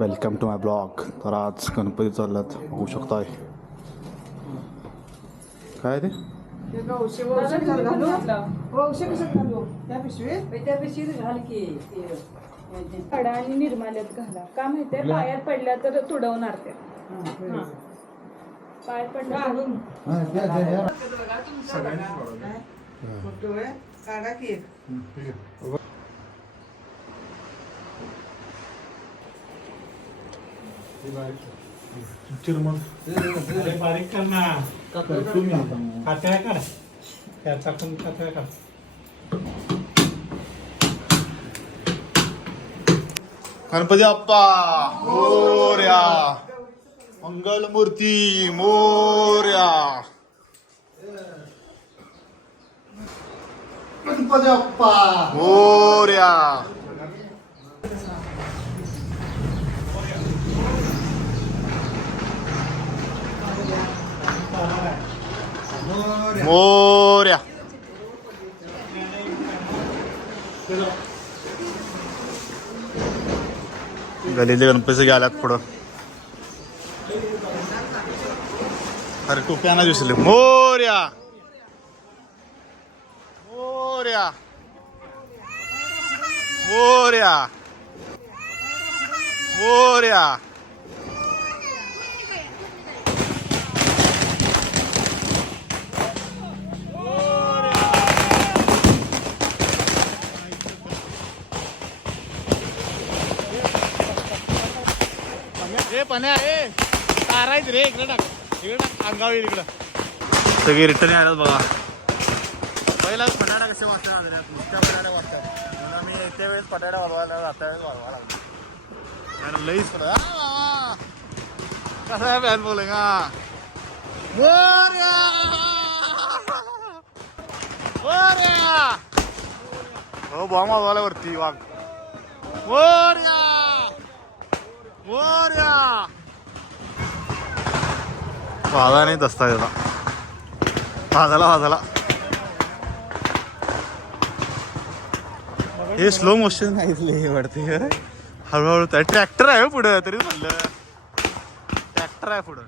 Welcome to my blog तर आज गणपती चाललात बघू शकताय. काय ते कडा आणि निर्माल्यात घाला. का माहितीये? पायात पडल्या तर तुडवणार हा. पाय पडल्या काढा की बारीक कर ना. कात्या कर त्याचा पण कात्या कर गणपती बाप्पा मोर्या. मंगल मूर्ती मोर्या. गणपती बाप्पा. मोर्या. मोर्या गलीले गणपती गेल्यात पुढं अरे टोप्याना दिसले मोर्या मोर्या मोर्या मोर्या ए पण्या ए तारायच रे इकडे टाक. इकडे टाक सगळे रिटर्न आल्यात बघा. पहिला फटाडा कसे वाजता नुसत्या फटाड्या वाजतात. म्हणून मी येत्या वेळेस फटाड्या वाजवायला जात्या वेळेस वाजवा मॅडम लईच वा. कसा आहे फॅन बोलेंग मोरया! मोरया! हो बॉम्ब वाजवायला वरती वाघ. मोरया! वाजा नाही दसता त्याला वाजाला वाजाला हे स्लो मोशन ऐकले वाटते हळूहळू ट्रॅक्टर आहे हो पुढं तरी म्हणलं. ट्रॅक्टर आहे पुढं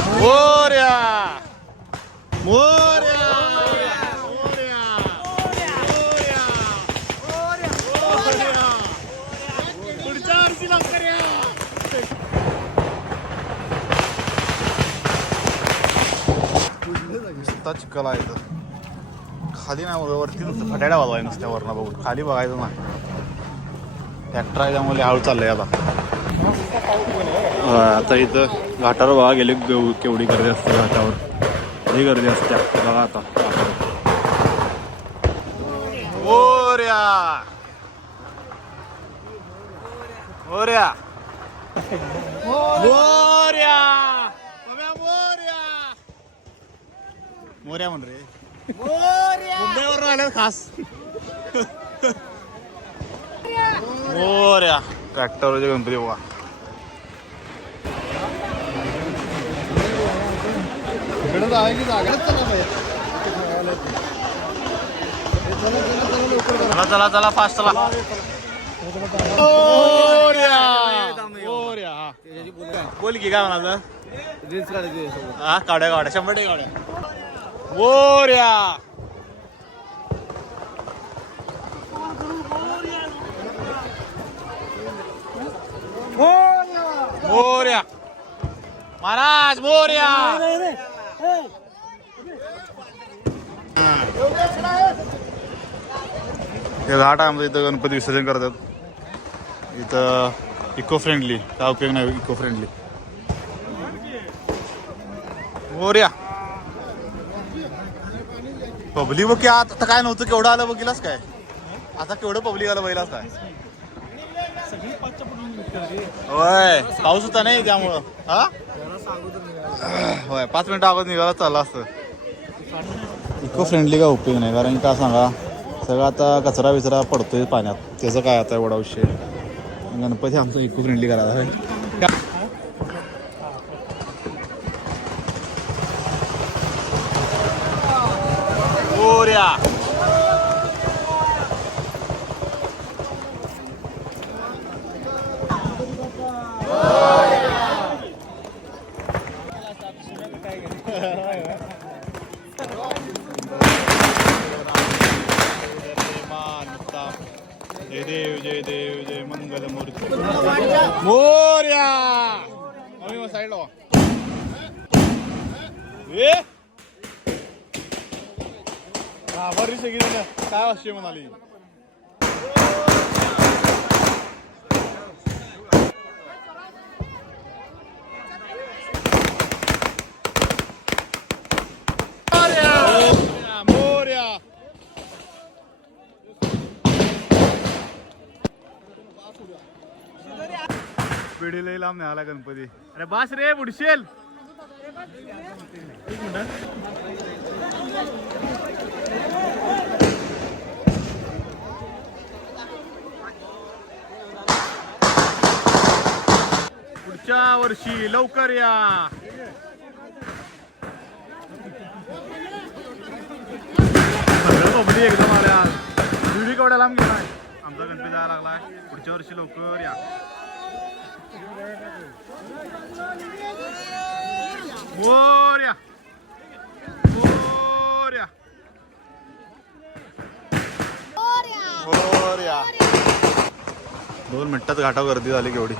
मोर्या मोर्या मोर्या मोर्या मोर्या पुढच्या वर्षी लवकर या नुसता चिखल आहे इथं खाली नाही वरती नुसतं फटाड्या वाजवाय नुसत्या वरनं बघून. खाली बघायचं नाही. ट्रॅक्टर आहे त्यामुळे हळू चाललंय आता. हा, आता इथं घाटावर बघा गेले केव- केवढी गर्दी असते घाटावर. लई गर्दी असते बघा आता. मोर्या मोर्या मोर्या पम्या मोर्या मोर्या म्हण रे. मुंबईवर आल्यात खास. मोर्या! ट्रॅक्टरचे गणपती बघा चला चला चला चला फास्ट चला. बोल की काय म्हणाल? हा काढ्या काढ्या. शंभर टक्के काढ्या. मोर्या मोर्या महाराज मोर्या हे घाट आहे आमचं इथं गणपती विसर्जन करतात. इथं इको फ्रेंडली काय उपयोग नाही इको फ्रेंडली मोर्या पब्लिक बघ की आता काय नव्हतं केवढं आलं बघितलास काय? आता केवढं पब्लिक आलं बघितलास काय? होय पाऊस होता नाही त्यामुळं. हा? होय पाच मिनिटं अगोदर निघाला चालला असतं. इको फ्रेंडली काय उपयोग नाही? कारण का सांगा सगळं आता कचरा बिचरा पडतोय पाण्यात. त्याचं काय आता एवढा विषय? गणपती आमचा इको फ्रेंडली करायला आहे मोरया जय देव जय देव जय मंगल मूर्ती मोर्या आम्ही मग साईडला व्हा. ए हा बरी सगळी जण काय वाजते म्हणाली? मोरया मोरया. पिढी लई लांब नाही आला गणपती. अरे बास रे बुडशेल. पुढच्या वर्षी लवकर या. एकदम आल्या दुडी केवढ्या लांब गेला आमचा गणपती जायला लागलाय. पुढच्या वर्षी लवकर या. मोर्या मोर्या मोर्या दोन मिनिटात घाटावर गर्दी झाली केवढी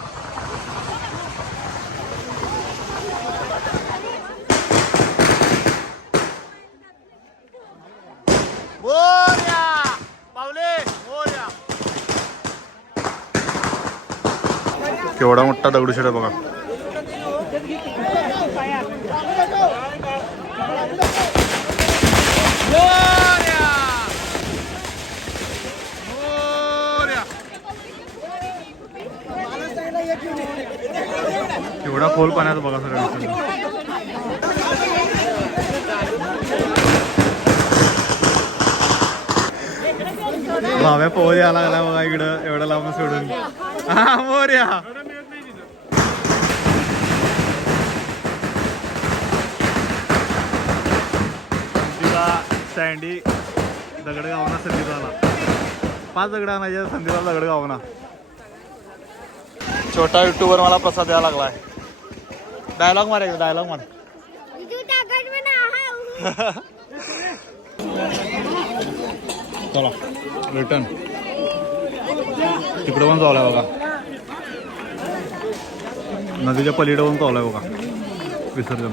मोर्या पावले मोर्या केवढा मोठा दगडूशेठ आहे बघा मोर्या मोर्या केवढा खोल पाण्याचा बघा सगळं भाव्या पोहत यायला लागला बघा इकडं एवढं लांब सोडून हा मोर्या सँडी दगड गावना संधीला पाच दगड आणायच्या संधीला दगड गावना छोटा युट्यूबर मला प्रसाद द्यायला लागलाय. डायलॉग मार एकदा डायलॉग मार. चला रिटर्न तिकडं पण चावलाय बघा. नदीच्या पलीकडे पण चावलाय बघा. विसर्जन.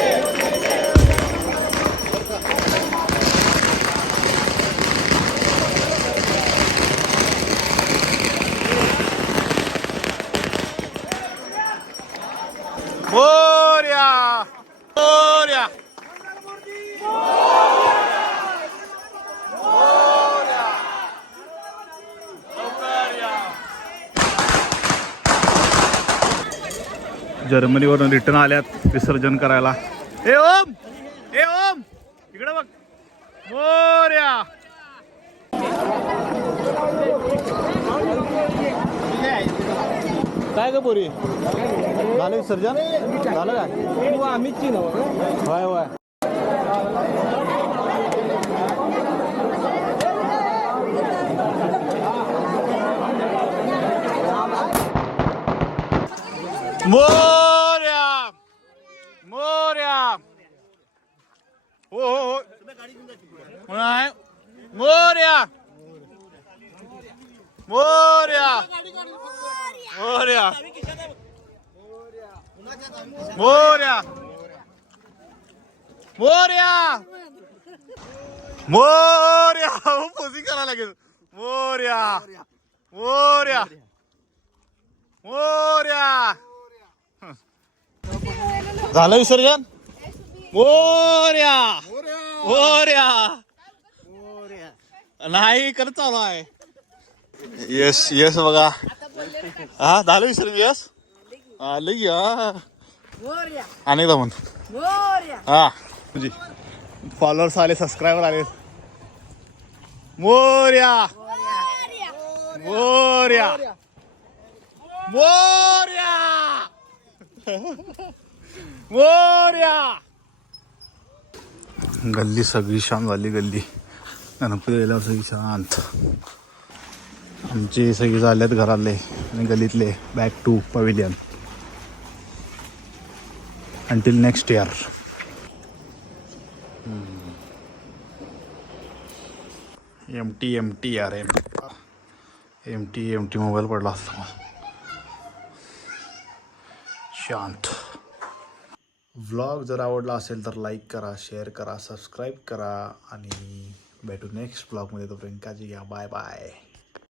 जर्मनीवरून रिटर्न आल्यात विसर्जन करायला. ए ओम! ए ओम! इकडे बघ. मोर्या! काय ग पोरी? झालं विसर्जन? झालं काय? आम्हीच होय होय. मोर्या! मोर्या! हो हो हो. नाही. मोर्या! मोर्या! मोर्या! मोर्या! मोर्या! मोर्या! हो पोझिंग करायला लागेल. मोर्या! मोर्या! मोर्या! झालं विसर्जन? मोर्या! मोर्या! नाही करत चालू आहे. यस यस बघा. हा झालं विसर्जन यस आलं की हा. अनेकदा म्हण हा तुझी. फॉलोअर्स आले सबस्क्रायबर आले. मोर्या! मोर्या! मोर्या! गल्ली सगळी शांत झाली गल्ली. गणपती गेल्यावर सगळी शांत. आमचे सगळे झालेत घरातले आणि गलीतले back to pavilion until next year M T M T R M M T M T mobile पडला असतो शांत. व्लॉग जर आवडला असेल तर लाईक करा शेअर करा सबस्क्राईब करा आणि भेटू नेक्स्ट ब्लॉगमध्ये तोपर्यंत काळजी घ्या. Bye bye